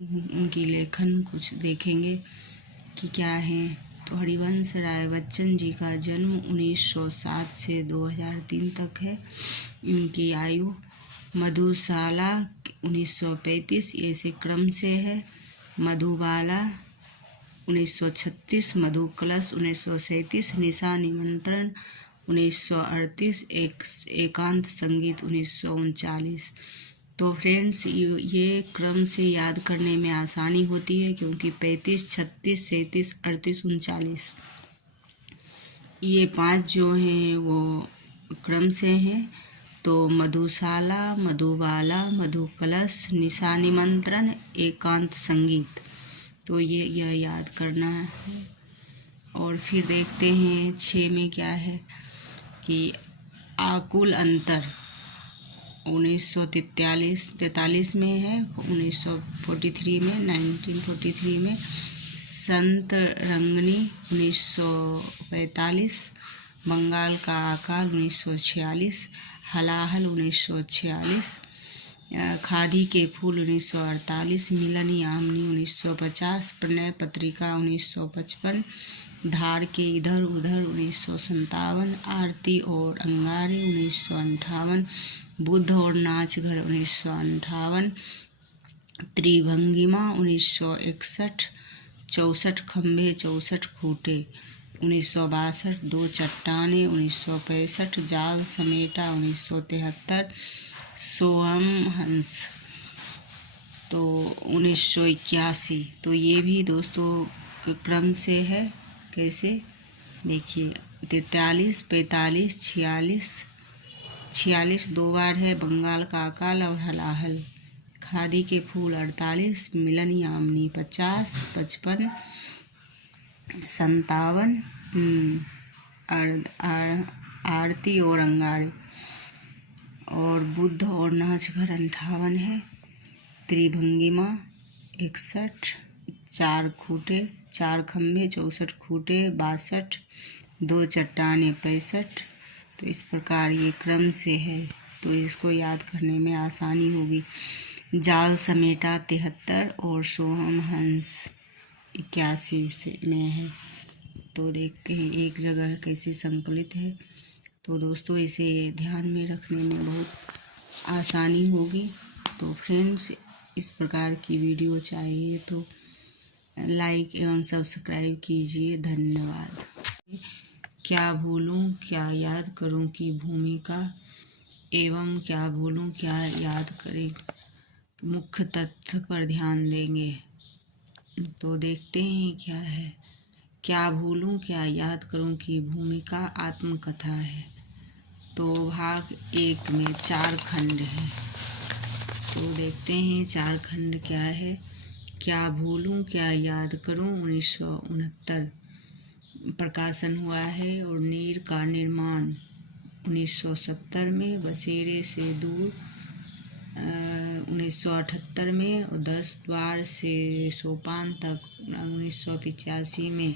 उनकी लेखन कुछ देखेंगे कि क्या है। तो हरिवंश राय बच्चन जी का जन्म 1907 से 2003 तक है। इनकी आयु मधुशाला 1935 ये से क्रम से है। मधुबाला 1936, मधु कलश 1937, निशा निमंत्रण 1938, एकांत संगीत 1939। तो फ्रेंड्स ये क्रम से याद करने में आसानी होती है क्योंकि 35, 36, 37, 38, 39 ये 5 जो हैं वो क्रम से हैं। तो मधुशाला, मधुबाला, मधु कलश, निशा निमंत्रण, एकांत संगीत, तो ये यह याद करना है। और फिर देखते हैं 6 में क्या है कि आकुल अंतर 1943 में है। 1943 में संत रंगनी 1945, बंगाल का आकाल 1946, हलाहल 1946, खादी के फूल 1948, मिलन यामिनी 1950, प्रणय पत्रिका 1955, धार के इधर उधर 1957, आरती और अंगारे 1958, बुद्ध और नाच घर 1958, त्रिभंगिमा 1961, 64 खंभे 64 खूटे 1962, दो चट्टाने 1965, जाल समेटा 1973, सोहम हंस तो 1981। तो ये भी दोस्तों क्रम से है। कैसे देखिए 43, 45, 46 दो बार है। बंगाल का अकाल और हलाहल, खादी के फूल 48, मिलन यामिनी 50, 55, 57, आरती और अंगारे, और बुद्ध और नाच घर 58 है। त्रिभंगिमा 61, 4 खूटे 4 खंभे 64 खूटे 62, दो चट्टाने 65। तो इस प्रकार ये क्रम से है, तो इसको याद करने में आसानी होगी। जाल समेटा 73 और सोहम हंस 81 में है। तो देखते हैं एक जगह कैसे संकलित है। तो दोस्तों इसे ध्यान में रखने में बहुत आसानी होगी। तो फ्रेंड्स इस प्रकार की वीडियो चाहिए तो लाइक एवं सब्सक्राइब कीजिए। धन्यवाद। क्या भूलूं क्या याद करूं की भूमिका एवं क्या भूलूं क्या याद करें मुख्य तथ्य पर ध्यान देंगे। तो देखते हैं क्या है। क्या भूलूं क्या याद करूं की भूमिका आत्मकथा है। तो भाग 1 में 4 खंड है। तो देखते हैं 4 खंड क्या है। क्या भूलूं क्या याद करूं 1969 प्रकाशन हुआ है। और नीर का निर्माण 1970 में, बसेरे से दूर 1978 में, और 10 द्वार से सोपान तक 1985 में।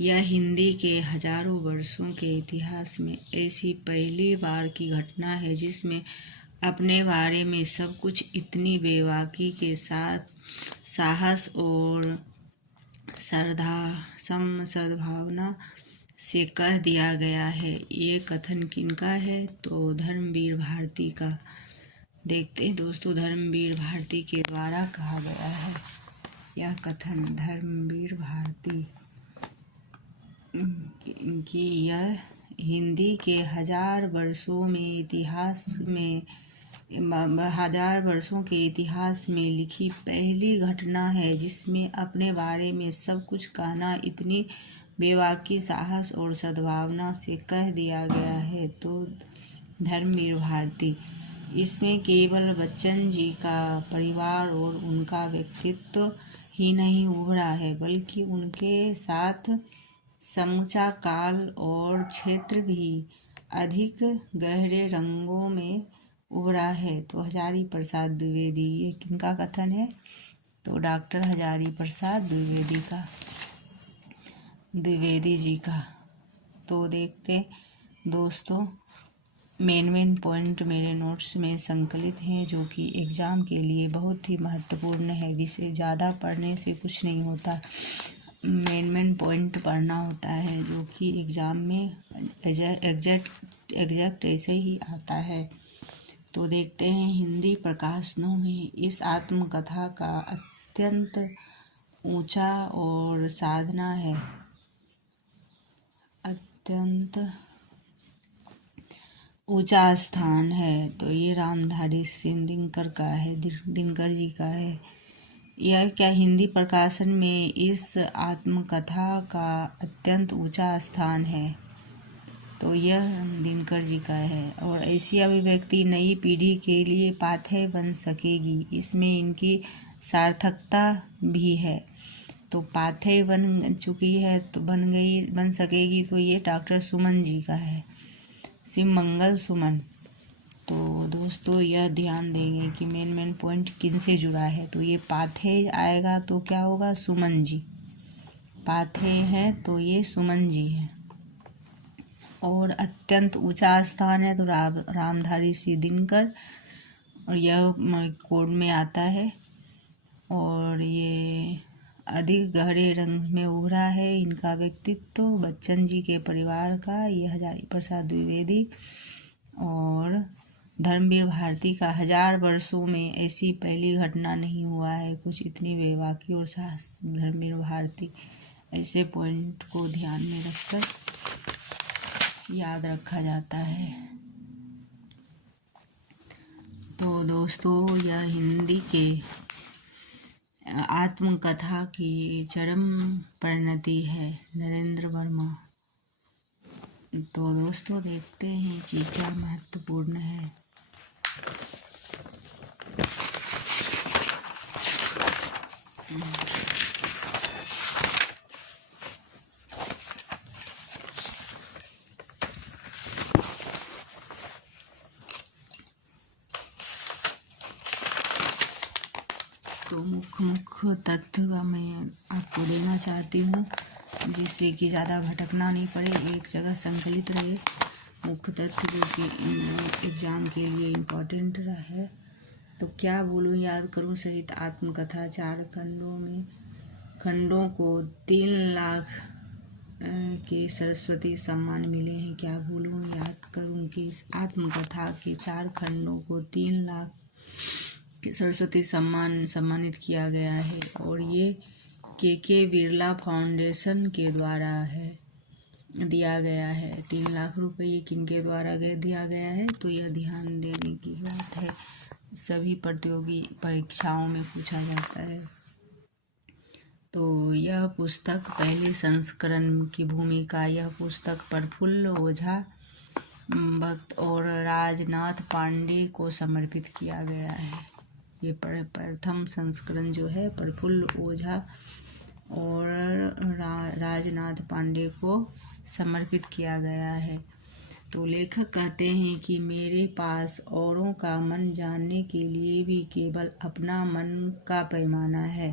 यह हिंदी के हजारों वर्षों के इतिहास में ऐसी पहली बार की घटना है जिसमें अपने बारे में सब कुछ इतनी बेबाकी के साथ साहस और सद्भावना से कह दिया गया है। ये कथन किनका है? तो धर्मवीर भारती का। देखते हैं दोस्तों धर्मवीर भारती के द्वारा कहा गया है यह कथन। धर्मवीर भारती की यह हिंदी के हजार वर्षों के इतिहास में लिखी पहली घटना है जिसमें अपने बारे में सब कुछ कहना इतनी बेबाकी, साहस और सद्भावना से कह दिया गया है। तो धर्मवीर भारती। इसमें केवल बच्चन जी का परिवार और उनका व्यक्तित्व ही नहीं उभरा है बल्कि उनके साथ समूचा काल और क्षेत्र भी अधिक गहरे रंगों में उभरा है। तो हजारी प्रसाद द्विवेदी, ये किनका कथन है? तो डॉक्टर हजारी प्रसाद द्विवेदी जी का। तो देखते दोस्तों मेन पॉइंट मेरे नोट्स में संकलित हैं, जो कि एग्ज़ाम के लिए बहुत ही महत्वपूर्ण है, जिसे ज़्यादा पढ़ने से कुछ नहीं होता। मेन पॉइंट पढ़ना होता है, जो कि एग्ज़ाम में एग्जैक्ट ऐसे ही आता है। तो देखते हैं हिंदी प्रकाशनों में इस आत्मकथा का अत्यंत ऊंचा और साधना है, अत्यंत ऊंचा स्थान है। तो ये रामधारी सिंह दिनकर का है, दिनकर जी का है। यह क्या हिंदी प्रकाशन में इस आत्मकथा का अत्यंत ऊंचा स्थान है, तो यह दिनकर जी का है। और ऐसी अभिव्यक्ति नई पीढ़ी के लिए पाथेय बन सकेगी, इसमें इनकी सार्थकता भी है। तो पाथेय बन चुकी है, तो बन सकेगी, तो ये डॉक्टर सुमन जी का है, शिव मंगल सुमन। तो दोस्तों यह ध्यान देंगे कि मेन पॉइंट किन से जुड़ा है। तो ये पाथेय आएगा तो क्या होगा, सुमन जी। पाथेय है तो ये सुमन जी है। और अत्यंत ऊंचा स्थान है तो रामधारी सिंह दिनकर, और यह कोड में आता है। और ये अधिक गहरे रंग में उभरा है इनका व्यक्तित्व बच्चन जी के परिवार का, ये हजारी प्रसाद द्विवेदी और धर्मवीर भारती का। 1000 वर्षों में ऐसी पहली घटना नहीं हुआ है, कुछ इतनी बेबाकी और साहस धर्मवीर भारती। ऐसे पॉइंट को ध्यान में रखकर याद रखा जाता है। तो दोस्तों यह हिंदी के आत्मकथा की चरम परिणति है, नरेंद्र वर्मा। तो दोस्तों देखते हैं कि क्या महत्वपूर्ण है। तो मुख्य तथ्य मैं आपको देना चाहती हूँ, जिससे कि ज़्यादा भटकना नहीं पड़े, एक जगह संकलित रहे मुख्य तथ्य, जो कि एग्ज़ाम के लिए इम्पोर्टेंट है। तो क्या बोलूँ, याद करूँ सहित आत्मकथा 4 खंडों को 3 लाख के सरस्वती सम्मान मिले हैं। क्या बोलूँ, याद करूँ कि इस आत्मकथा के 4 खंडों को 3 लाख सरस्वती सम्मानित किया गया है। और ये के बिरला फाउंडेशन के द्वारा है, दिया गया है। 3 लाख रुपए ये किनके द्वारा दिया गया है, तो यह ध्यान देने की बात है। सभी प्रतियोगी परीक्षाओं में पूछा जाता है। तो यह पुस्तक पहले संस्करण की भूमिका, यह पुस्तक प्रफुल्ल ओझा भक्त और राजनाथ पांडे को समर्पित किया गया है। ये प्रथम संस्करण जो है प्रफुल्ल ओझा और राजनाथ पांडे को समर्पित किया गया है। तो लेखक कहते हैं कि मेरे पास औरों का मन जानने के लिए भी केवल अपना मन का पैमाना है।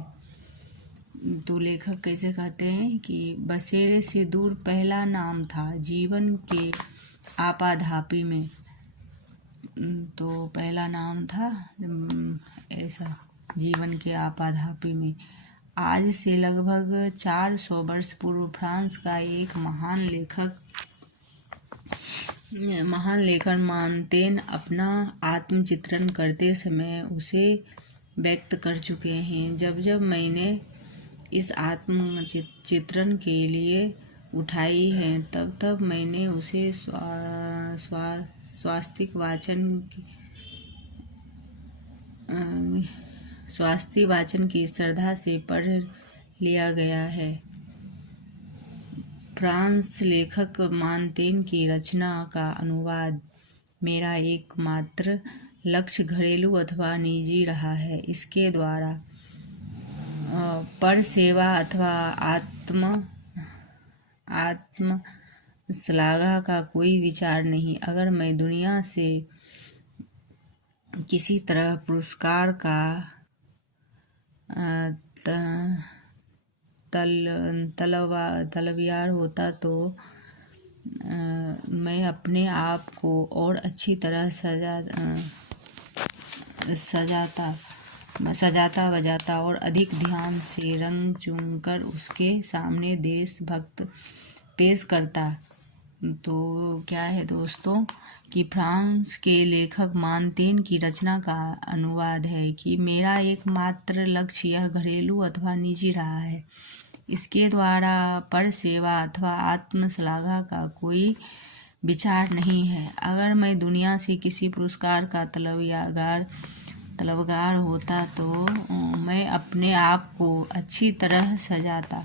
तो लेखक कैसे कहते हैं कि बसेरे से दूर पहला नाम था जीवन के आपाधापी में। तो पहला नाम था ऐसा जीवन के आपाधापी में। आज से लगभग 400 वर्ष पूर्व फ्रांस का एक महान लेखक मांतेन अपना आत्मचित्रण करते समय उसे व्यक्त कर चुके हैं। जब मैंने इस आत्मचित्रण के लिए उठाई है, तब मैंने उसे स्वास्तिक वाचन की श्रद्धा से पढ़ लिया गया है। फ्रांस लेखक मांतेन की रचना का अनुवाद मेरा एकमात्र लक्ष्य घरेलू अथवा निजी रहा है। इसके द्वारा पर सेवा अथवा आत्म श्लाघा का कोई विचार नहीं। अगर मैं दुनिया से किसी तरह पुरस्कार का तलवियार होता तो मैं अपने आप को और अच्छी तरह सजाता बजाता और अधिक ध्यान से रंग चुनकर उसके सामने देशभक्त पेश करता। तो क्या है दोस्तों कि फ्रांस के लेखक मानतेन की रचना का अनुवाद है कि मेरा एकमात्र लक्ष्य यह घरेलू अथवा निजी रहा है। इसके द्वारा पर सेवा अथवा आत्मश्लाघा का कोई विचार नहीं है। अगर मैं दुनिया से किसी पुरस्कार का तलबगार होता तो मैं अपने आप को अच्छी तरह सजाता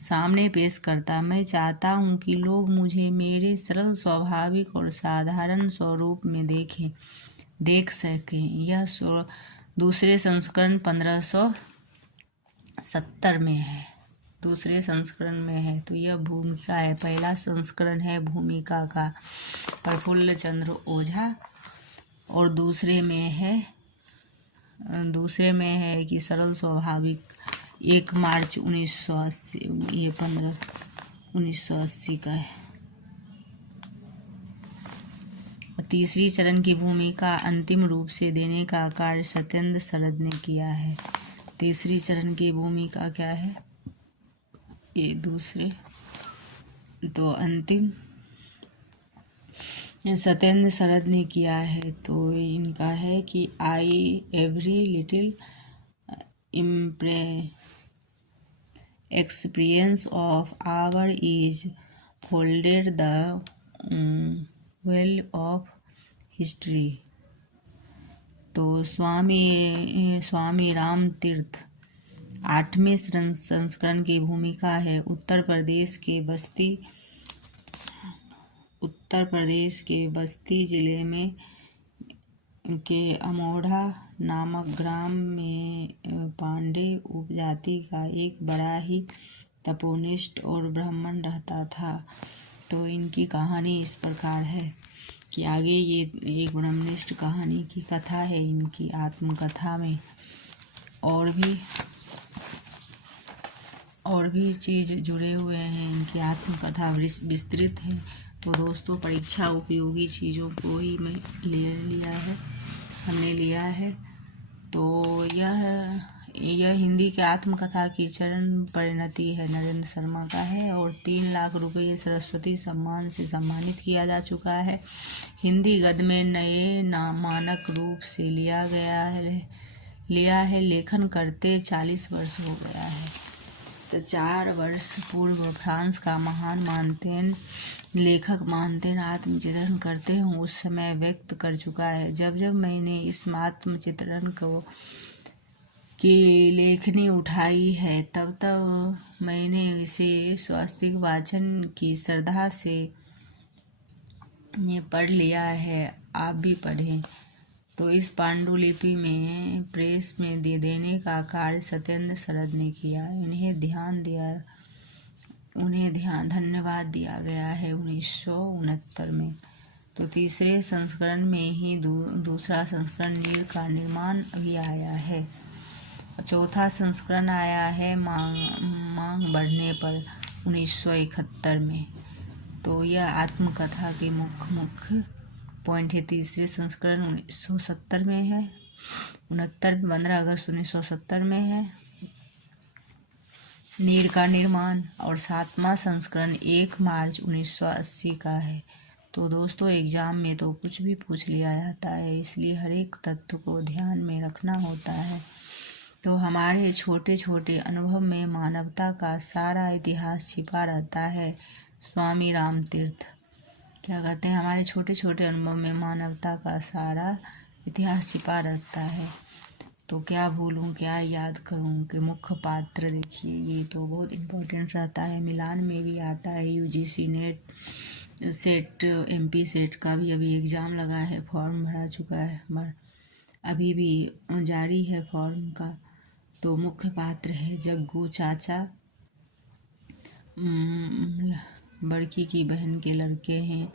सामने पेश करता। मैं चाहता हूँ कि लोग मुझे मेरे सरल स्वाभाविक और साधारण स्वरूप में देख सकें। यह दूसरे संस्करण 1570 में है, दूसरे संस्करण में है। तो यह भूमिका है। पहला संस्करण है भूमिका का प्रफुल्ल चंद्र ओझा और दूसरे में है कि सरल स्वाभाविक 1 मार्च 1980, ये 1980 का है। तीसरी चरण की भूमिका अंतिम रूप से देने का कार्य सत्येंद्र शरद ने किया है। तीसरी चरण की भूमिका क्या है, ये दूसरे तो अंतिम सत्येंद्र शरद ने किया है। तो इनका है कि I every little experience of our is folded the well of history। तो स्वामी राम तीर्थ 8वें संस्करण की भूमिका है। उत्तर प्रदेश के बस्ती जिले में के अमोढ़ा नामक ग्राम में पांडे उपजाति का एक बड़ा ही तपोनिष्ठ और ब्राह्मण रहता था। तो इनकी कहानी इस प्रकार है कि आगे ये एक ब्रह्मनिष्ठ कहानी की कथा है। इनकी आत्मकथा में और भी चीज़ जुड़े हुए हैं। इनकी आत्मकथा विस्तृत है। तो दोस्तों परीक्षा उपयोगी चीज़ों को ही हमने लिया है। तो यह हिंदी के आत्मकथा की चरण परिणति है, नरेंद्र शर्मा का है और 3 लाख रुपये सरस्वती सम्मान से सम्मानित किया जा चुका है। हिंदी गद्य में नए मानक रूप से लिया है। लेखन करते 40 वर्ष हो गया है। तो 4 वर्ष पूर्व फ्रांस का महान लेखक मानतेन आत्मचित्रण करते हैं उस समय व्यक्त कर चुका है। जब मैंने इस आत्मचित्रण की लेखनी उठाई है तब मैंने इसे स्वास्तिक वाचन की श्रद्धा से पढ़ लिया है। आप भी पढ़ें। तो इस पांडुलिपि में प्रेस में देने का कार्य सत्येंद्र शरद ने किया। उन्हें धन्यवाद दिया गया है 1969 में। तो तीसरे संस्करण में ही दूसरा संस्करण नीड़ का निर्माण अभी आया है। चौथा संस्करण आया है मांग बढ़ने पर 1971 में। तो यह आत्मकथा के मुख्य पॉइंट है। तीसरे संस्करण 1970 में है, 15 अगस्त 1970 में है नीड़ का निर्माण, और 7वां संस्करण 1 मार्च 1980 का है। तो दोस्तों एग्जाम में तो कुछ भी पूछ लिया जाता है, इसलिए हर एक तथ्य को ध्यान में रखना होता है। तो हमारे छोटे छोटे अनुभव में मानवता का सारा इतिहास छिपा रहता है। स्वामी राम तीर्थ क्या कहते हैं, हमारे छोटे छोटे अनुभव में मानवता का सारा इतिहास छिपा रहता है। तो क्या भूलूं क्या याद करूं कि मुख्य पात्र देखिए, ये तो बहुत इम्पोर्टेंट रहता है। मिलान में भी आता है। UGC net set MP set का भी अभी एग्ज़ाम लगा है, फॉर्म भरा चुका है, अभी भी जारी है फॉर्म का। तो मुख्य पात्र है जग्गू चाचा, बड़की की बहन के लड़के हैं,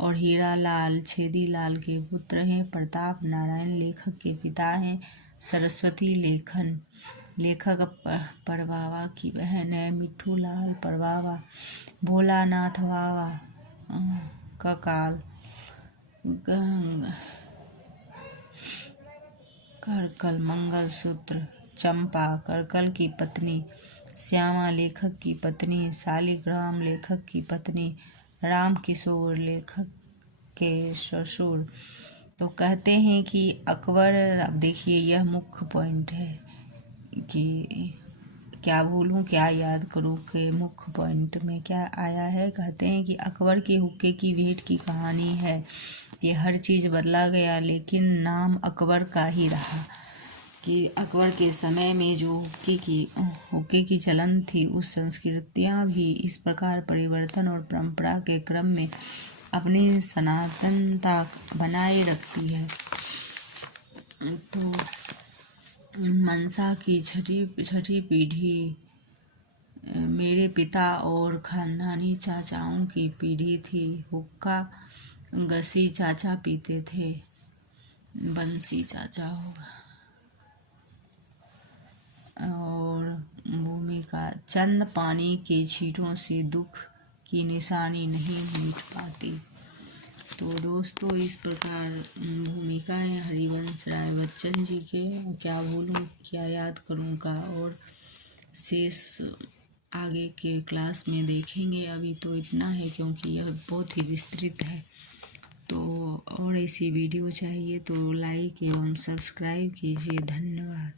और हीरा लाल छेदी लाल के पुत्र हैं। प्रताप नारायण लेखक के पिता हैं। सरस्वती लेखक परवावा की बहन है। मिट्ठू लाल परवावा, भोलानाथ वावा ककाल, करकल, मंगलसूत्र, चंपा, करकल की पत्नी, श्यामा लेखक की पत्नी, शालिग्राम लेखक की पत्नी, राम किशोर लेखक के ससुर। तो कहते हैं कि अकबर, अब देखिए यह मुख्य पॉइंट है कि क्या भूलूं क्या याद करूं के मुख्य पॉइंट में क्या आया है। कहते हैं कि अकबर के हुक्के की भेंट की कहानी है। ये हर चीज़ बदला गया लेकिन नाम अकबर का ही रहा। कि अकबर के समय में जो हुक्के की चलन थी, उस संस्कृतियाँ भी इस प्रकार परिवर्तन और परंपरा के क्रम में अपनी सनातनता बनाए रखती है। तो मनसा की छठी पीढ़ी मेरे पिता और खानदानी चाचाओं की पीढ़ी थी। हुक्का गसी चाचा पीते थे, बंसी चाचा होगा। और भूमिका, चंद पानी के छींटों से दुख की निशानी नहीं मिट पाती। तो दोस्तों, इस प्रकार भूमिकाएं हरिवंश राय बच्चन जी के क्या भूलूं क्या याद करूं का और शेष आगे के क्लास में देखेंगे। अभी तो इतना है क्योंकि यह बहुत ही विस्तृत है। तो और ऐसी वीडियो चाहिए तो लाइक एवं सब्सक्राइब कीजिए। धन्यवाद।